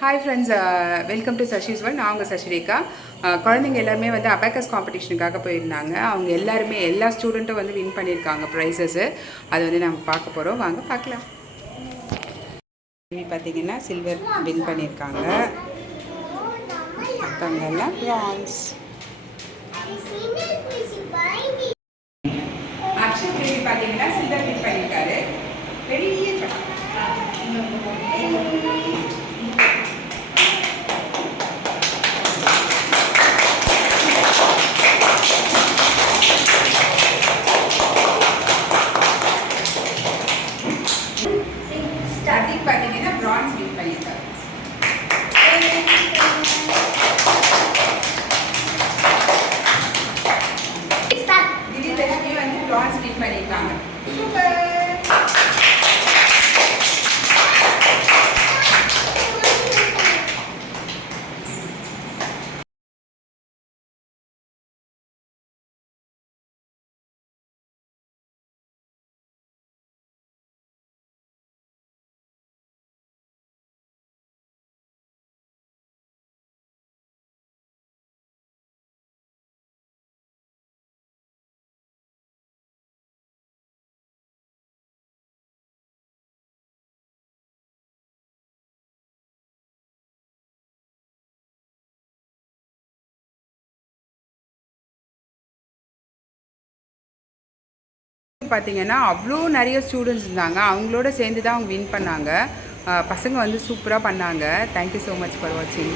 Hi friends, welcome to Sashi's world. நான் உங்கள் சஷிரேகா. குழந்தைங்க எல்லாருமே வந்து அபாக்கஸ் காம்படிஷனுக்காக போயிருந்தாங்க. அவங்க எல்லாருமே எல்லா ஸ்டூடெண்ட்டும் வந்து வின் பண்ணியிருக்காங்க ப்ரைஸஸ்ஸு. அது வந்து நம்ம பார்க்க போகிறோம். வாங்க பார்க்கலாம். பார்த்தீங்கன்னா சில்வர் வின் பண்ணியிருக்காங்க. மற்றவங்கெல்லாம் ப்ரான்ஸ். அக்ஷய் பேபி பார்த்தீங்கன்னா சில்வர் வின் பண்ணியிருக்காரு. பெரிய ஸ்டார்டிங் பார்த்தீங்கன்னா பிரான்ஸ் வின் பண்ணியிருக்காரு. திடீர்னு வந்து பிரான்ஸ் வின் பண்ணியிருக்காங்க. பார்த்தீங்கன்னா அவ்வளோ நிறைய ஸ்டூடெண்ட்ஸ் இருந்தாங்க. அவங்களோட சேர்ந்து தான் அவங்க வின் பண்ணாங்க. பசங்க வந்து சூப்பராக பண்ணாங்க. தேங்க்யூ ஸோ மச் ஃபார் வாட்சிங்.